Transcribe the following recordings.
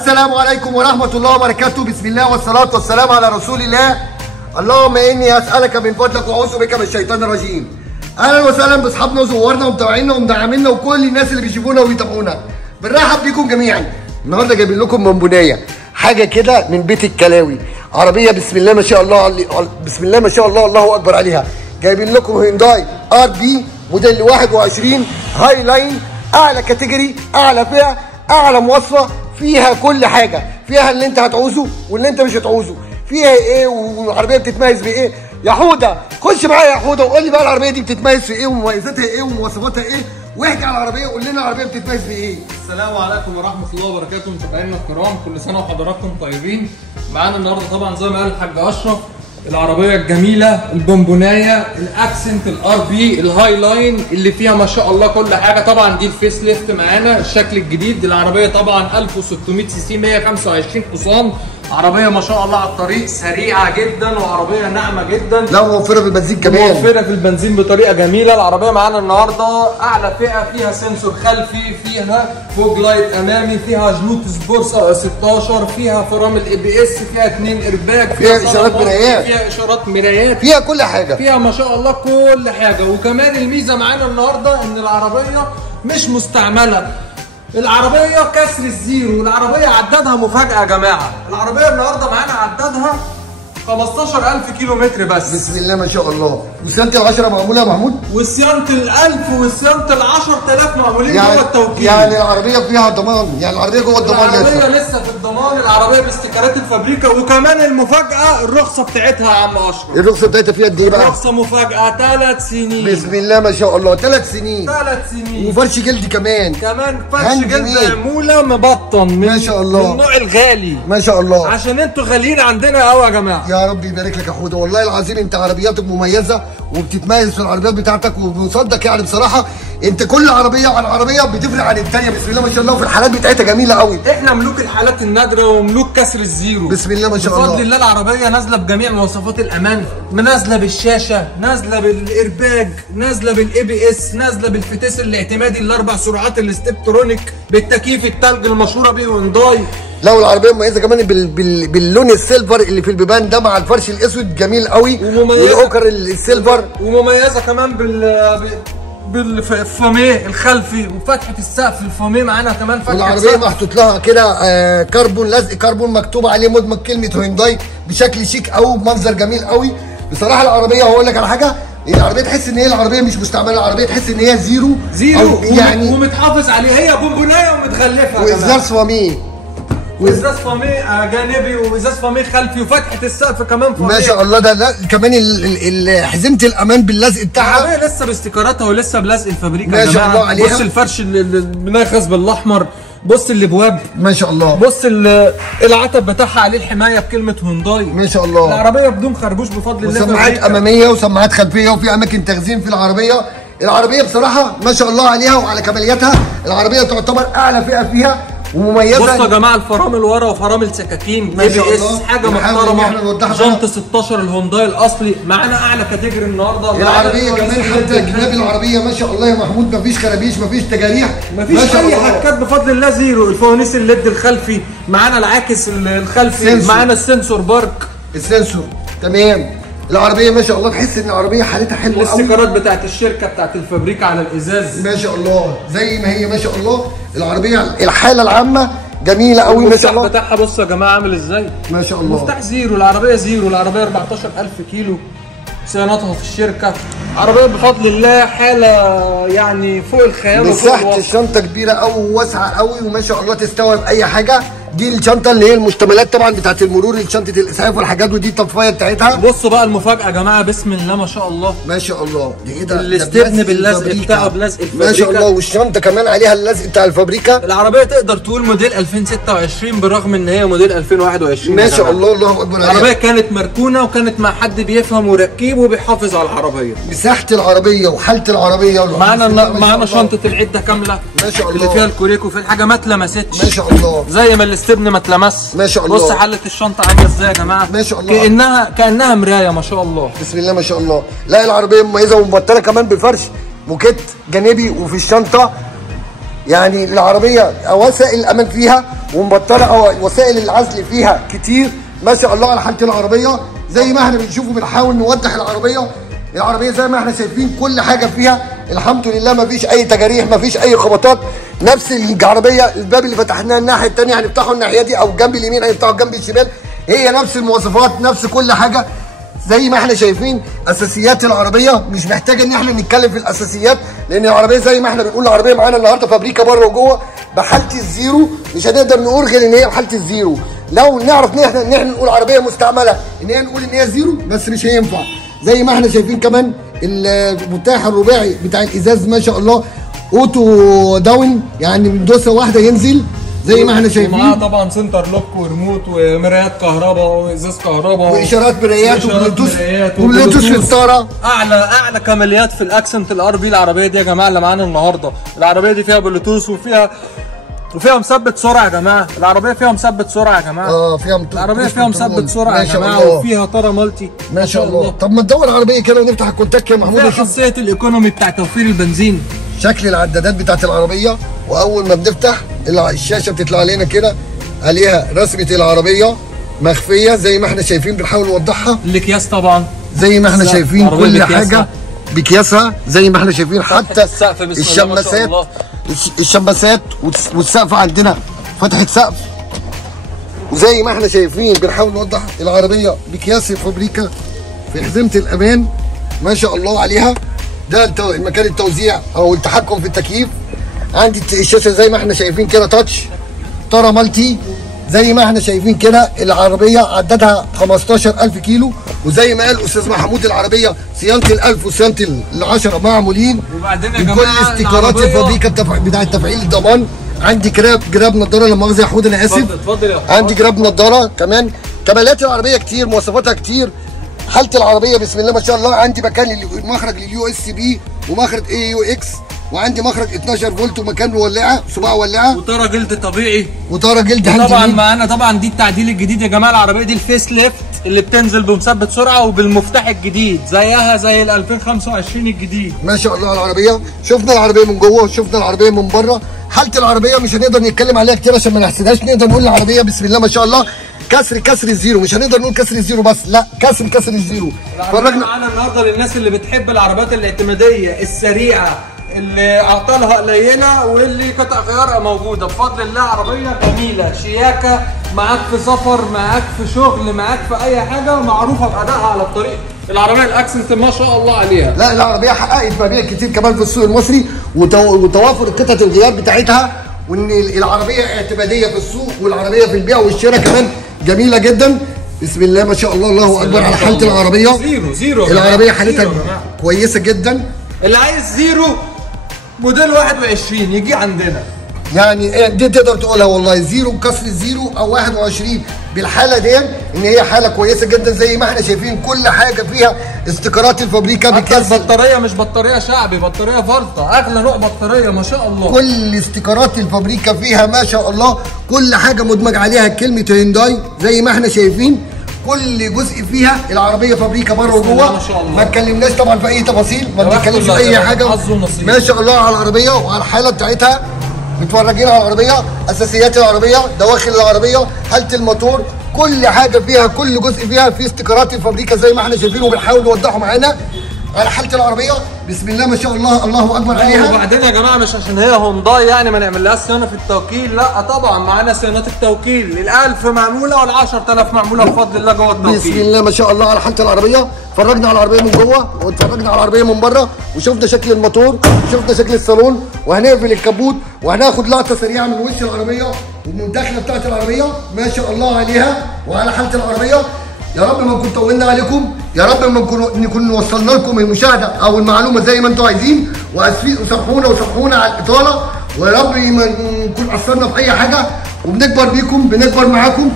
السلام عليكم ورحمة الله وبركاته. بسم الله والصلاة والسلام على رسول الله. اللهم إني أسألك من فضلك وأعوذ بك من الشيطان الرجيم. أهلا وسهلا بأصحابنا وزوارنا ومتابعينا ومدعمينا وكل الناس اللي بيشوفونا وبيتابعونا. بنرحب بيكم جميعا. النهارده جايبين لكم من بنايه حاجة كده من بيت الكلاوي، عربية بسم الله ما شاء الله، بسم الله ما شاء الله، الله أكبر عليها. جايبين لكم هيونداي ار بي موديل 21 هاي لاين، أعلى كاتيجوري، أعلى فئة، أعلى مواصفة، فيها كل حاجة، فيها اللي أنت هتعوزه واللي أنت مش هتعوزه، فيها إيه والعربية بتتميز بإيه. يا حودة خش معايا يا حودة وقول لي بقى العربية دي بتتميز في إيه ومميزاتها إيه ومواصفاتها إيه، واحكي على العربية وقول لنا العربية بتتميز بإيه. السلام عليكم ورحمة الله وبركاته متابعينا الكرام، كل سنة وحضراتكم طيبين. معانا النهارده طبعا زي ما قال الحاج أشرف العربية الجميلة البونبوناية الأكسنت الار بي الهاي لاين اللي فيها ما شاء الله كل حاجة. طبعا دي الفيس ليفت معانا الشكل الجديد. العربية طبعا 1600 سي سي 125 حصان، عربية ما شاء الله على الطريق، سريعة جدا وعربية ناعمة جدا. لا موفرة في البنزين كمان، موفرة في البنزين بطريقة جميلة. العربية معانا النهارده أعلى فئة، فيها سنسور خلفي، فيها فوج لايت أمامي، فيها جلوت سبور 16، فيها فرامل اي بي اس، فيها 2 إرباك، فيها إشارات مرايات، فيها إشارات مرايات، فيها كل حاجة، فيها ما شاء الله كل حاجة. وكمان الميزة معانا النهارده إن العربية مش مستعملة، العربية كسر الزيرو. العربية عدادها مفاجأة يا جماعة، العربية النهارده معانا عدادها 15000 كيلو متر بس. بسم الله ما شاء الله. وصيانة ال10 معمولة يا محمود؟ وصيانة ال1000 وصيانة ال10000 معمولين جوه التوكيل. يعني العربية فيها ضمان، يعني العربية جوه الضمان العربية لسه في الضمان، العربية باستيكرات الفابريكا. وكمان المفاجأة الرخصة بتاعتها يا عم أشرف. الرخصة بتاعتها فيها قد إيه بقى؟ الرخصة مفاجأة 3 سنين. بسم الله ما شاء الله 3 سنين. 3 سنين. وفرش جلد كمان. فرش جلد عمولة مبطن ما شاء الله، من النوع الغالي ما شاء الله، عشان انتوا غاليين عندنا قوي يا جماعة. يا رب يبارك لك يا حوده، والله العظيم انت عربياتك مميزة وبتتميز في العربيات بتاعتك وبنصدق يعني بصراحة. انت كل عربية عن عربية بتفرق عن الثانية بسم الله ما شاء الله، وفي الحالات بتاعتها جميلة قوي. احنا ملوك الحالات النادرة وملوك كسر الزيرو بسم الله ما شاء الله. بفضل الله العربية نازلة بجميع مواصفات الأمان، نازلة بالشاشة، نازلة بالإيرباج، نازلة بالاي بي اس، نازلة بالفتيس الاعتمادي ال4 سرعات الاستبترونيك، بالتكييف التلج المشهورة بيه هونداي. لو العربيه مميزه كمان باللون السيلفر اللي في البيبان ده مع الفرش الاسود جميل قوي، والاوكر السيلفر، ومميزه كمان بالفاميه الخلفي وفتحه السقف الفاميه معانا كمان فتحه. والعربيه محطوط لها كده كربون، لزق كربون مكتوب عليه مدمج كلمه هونداي بشكل شيك قوي بمنظر جميل قوي. بصراحه العربيه هقول لك على حاجه، العربيه تحس ان هي العربيه مش مستعمله، العربيه تحس ان هي زيرو يعني ومتحافظ عليها، هي بونبونايه ومتغلفه وازاز فاميه وازاز فاميه جانبي وازاز فاميه خلفي وفتحه السقف كمان فاميه ما شاء الله. ده لا كمان حزمه الامان باللزق بتاعها، العربيه لسه باستيكراتها ولسه بلزق الفابريكا ما شاء الله عليها. بص الفرش المناخز بالاحمر، بص الابواب ما شاء الله، بص العتب بتاعها عليه الحمايه بكلمه هونداي ما شاء الله. العربيه بدون خربوش بفضل الله، وسماعات اماميه وسماعات خلفيه وفي اماكن تخزين في العربيه. العربيه بصراحه ما شاء الله عليها وعلى كمالياتها. العربيه تعتبر اعلى فئه فيها ومميزه. بصوا يا جماعه الفرامل ورا وفرامل سكاكين اي بي اس، حاجه محترمه. جنط 16 الهونداي الاصلي معانا اعلى كاتيجوري النهارده. العربيه كمان حتى جناب العربيه ما شاء الله يا محمود مفيش خرابيش مفيش تجاريح مفيش اي حكات بفضل الله زيرو. الفوانيس الليد الخلفي معانا، العاكس الخلفي معانا، السنسور بارك السنسور تمام. العربيه ما شاء الله تحس ان العربيه حالتها حلوه قوي. الاستيكرات بتاعت الشركه بتاعت الفابريكا على الازاز ما شاء الله زي ما هي ما شاء الله. العربيه الحاله العامه جميله قوي ما شاء الله. المفتاح بتاعها بصوا يا جماعه عامل ازاي ما شاء الله. مفتاح زيرو، العربيه زيرو، العربيه 14000 كيلو، صيانتها في الشركه. عربيه بفضل الله حاله يعني فوق الخيال. مساحه الشنطه كبيره قوي وواسعه قوي وما شاء الله تستوعب اي حاجه. دي الشنطه اللي هي المشتملات طبعا بتاعت المرور، شنطه الاسعاف والحاجات، ودي الطفايه بتاعتها. بصوا بقى المفاجاه يا جماعه، بسم الله ما شاء الله ما شاء الله. دي ايه ده؟ الاستبن باللزق بتاعه بلزق الفابريكا ما شاء الله، والشنطه كمان عليها اللزق بتاع الفابريكا. العربيه تقدر تقول موديل 2026 بالرغم ان هي موديل 2021 ما شاء الله. الله اكبر عليها. العربيه كانت مركونه وكانت مع حد بيفهم وركيب وبيحافظ على العربيه. مساحه العربيه وحاله العربيه معانا شنطه العده كامله ما شاء الله، اللي فيها الكوريكو، في الحاجه ما اتلمستش ما شاء الله، زي ما الاستبن ما اتلمس. ما شاء الله. بص حله الشنطه عامله ازاي يا جماعه، ما شاء الله، كانها مرايه ما شاء الله. بسم الله ما شاء الله. لا العربيه مميزه ومبطله كمان بفرش موكيت جانبي وفي الشنطه. يعني العربيه وسائل الامان فيها ومبطله او وسائل العزل فيها كتير ما شاء الله على حاله العربيه. زي ما احنا بنشوفه بنحاول نوضح العربيه زي ما احنا شايفين كل حاجه فيها الحمد لله ما فيش اي تجاريح ما فيش اي خبطات. نفس العربيه الباب اللي فتحناه الناحيه الثانيه هنفتحه الناحيه دي او الجنب اليمين هنفتحه الجنب الشمال، هي نفس المواصفات نفس كل حاجه زي ما احنا شايفين. اساسيات العربيه مش محتاجه ان احنا نتكلم في الاساسيات، لان العربيه زي ما احنا بنقول العربيه معانا النهارده فابريكا بره وجوه بحاله الزيرو، مش هنقدر نقول غير ان هي بحاله الزيرو. لو نعرف ان احنا نقول عربيه مستعمله ان هي نقول ان هي زيرو بس مش هينفع. زي ما احنا شايفين كمان المفتاح الرباعي بتاع الازاز ما شاء الله اوتو داون، يعني من دوسه واحده ينزل زي ما احنا شايفين. ومعاه طبعا سنتر لوك وريموت ومرايات كهرباء وازاز كهرباء واشارات مرايات وبلوتوث في الطاره. اعلى كماليات في الاكسنت الار بي العربيه دي يا جماعه اللي معانا النهارده. العربيه دي فيها بلوتوث وفيها مثبت سرعه يا جماعه. العربيه فيها مثبت سرعه يا جماعه. العربيه فيها مثبت سرعه يا جماعه وفيها طاره مالتي ما شاء الله. طب ما تدور العربيه كده ونفتح الكونتاك يا محمود. فيها خاصيه الايكونومي بتاع توفير البنزين. شكل العدادات بتاعت العربيه، واول ما بنفتح الشاشه بتطلع لنا كده عليها رسمه العربيه مخفيه زي ما احنا شايفين بنحاول نوضحها. الاكياس طبعا زي ما احنا شايفين كل حاجه بكياسها زي ما احنا شايفين، حتى الشماسات والسقف عندنا فتحه سقف. وزي ما احنا شايفين بنحاول نوضح العربيه بكياس فابريكا في حزمه الامان ما شاء الله عليها. ده مكان التوزيع او التحكم في التكييف. عندي الشاشه زي ما احنا شايفين كده تاتش طاره مالتي زي ما احنا شايفين كده. العربيه عددها 15000 كيلو، وزي ما قال استاذ محمود العربيه صيانه ال1000 وصيانه ال10 معمولين. وبعدين يا جماعه كل استيكرات الفابريكا بتاع تفعيل الضمان. عندي جراب نضاره لا مؤاخذه يا حود انا اسف. اتفضل يا عندي جراب نضاره كمان. كماليات العربيه كتير، مواصفاتها كتير. حاله العربيه بسم الله ما شاء الله. عندي مكان مخرج لليو اس بي ومخرج اي يو اكس، وعندي مخرج 12 فولت ومكان ولعه صباع ولعه وطاره جلد طبيعي وطاره جلد طبعا معانا. طبعا دي التعديل الجديد يا جماعه. العربيه دي الفيس ليفت اللي بتنزل بمثبت سرعه وبالمفتاح الجديد زيها زي ال 2025 الجديد ما شاء الله. العربيه شفنا العربيه من جوه وشفنا العربيه من بره. حاله العربيه مش هنقدر نتكلم عليها كتير عشان ما نحسدهاش. نقدر نقول العربيه بسم الله ما شاء الله كسر الزيرو. مش هنقدر نقول كسر الزيرو بس، لا كسر الزيرو. فرجنا معانا النهارده للناس اللي بتحب العربيات الاعتماديه السريعه اللي اعطالها قليله واللي قطع غيارها موجوده. بفضل الله عربيه جميله شياكه، معاك في سفر، معاك في شغل، معاك في اي حاجه، معروفه بادائها على الطريق. العربيه الاكسنت ما شاء الله عليها. لا العربيه حققت مبيع كتير كمان في السوق المصري وتوافر قطعه الغيار بتاعتها، وان العربيه اعتماديه في السوق والعربيه في البيع والشراء كمان جميله جدا. بسم الله ما شاء الله الله اكبر على حاله العربيه. زيرو العربيه حالتها كويسه جدا. اللي عايز زيرو موديل 21 يجي عندنا. يعني دي تقدر تقولها والله زيرو كسر الزيرو او 21 بالحاله دي ان هي حاله كويسه جدا. زي ما احنا شايفين كل حاجه فيها استيكرات الفابريكا بكاس. البطاريه مش بطاريه شعبي، بطاريه فولتا، اغلى نوع بطاريه ما شاء الله. كل استيكرات الفابريكا فيها ما شاء الله كل حاجه مدمج عليها كلمه هيونداي زي ما احنا شايفين. كل جزء فيها العربيه فابريكا بره وجوه. ما اتكلمناش طبعا في اي تفاصيل، ما بنتكلمش في اي حاجه. ما شاء الله على العربيه وعلى الحاله بتاعتها. متفرجين على العربيه، اساسيات العربيه، دواخل العربيه، حاله الموتور، كل حاجه فيها، كل جزء فيها في استيكرات الفابريكا زي ما احنا شايفين وبنحاول نوضحه معانا على حاله العربيه. بسم الله ما شاء الله الله اكبر عليها. وبعدين يا جماعه مش عشان هي هونداي يعني ما نعملهاش صيانه في التوكيل، لا طبعا معانا صيانات التوكيل ال1000 معموله وال10000 معموله بفضل الله جوه التوكيل. بسم الله ما شاء الله على حاله العربيه. اتفرجنا على العربيه من جوه واتفرجنا على العربيه من بره وشفنا شكل الموتور وشفنا شكل الصالون، وهنقفل الكبوت وهناخد لقطه سريعه من وش العربيه ومن الداخله بتاعت العربيه ما شاء الله عليها وعلى حاله العربيه. يا رب ما نكون طولنا عليكم، يا رب ما نكون وصلنا لكم المشاهده او المعلومه زي ما انتم عايزين، واسفين وسامحونا على الاطاله، ويا رب ما نكون قصرنا في اي حاجه، وبنكبر بيكم بنكبر معاكم.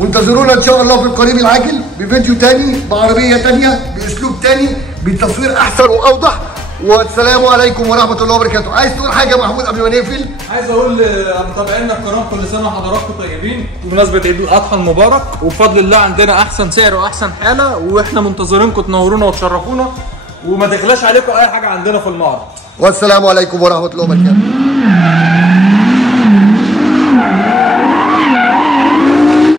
وانتظرونا ان شاء الله في القريب العاجل بفيديو تاني بعربيه تانيه باسلوب تاني بتصوير احسن واوضح. والسلام عليكم ورحمه الله وبركاته. عايز تقول حاجه يا محمود قبل ما نقفل؟ عايز اقول لمتابعينا الكرام كل سنه وحضراتكم طيبين بمناسبه عيد الاضحى المبارك، وبفضل الله عندنا احسن سعر واحسن حاله، واحنا منتظرينكم تنورونا وتشرفونا وما تغلاش عليكم اي حاجه عندنا في المعرض. والسلام عليكم ورحمه الله وبركاته.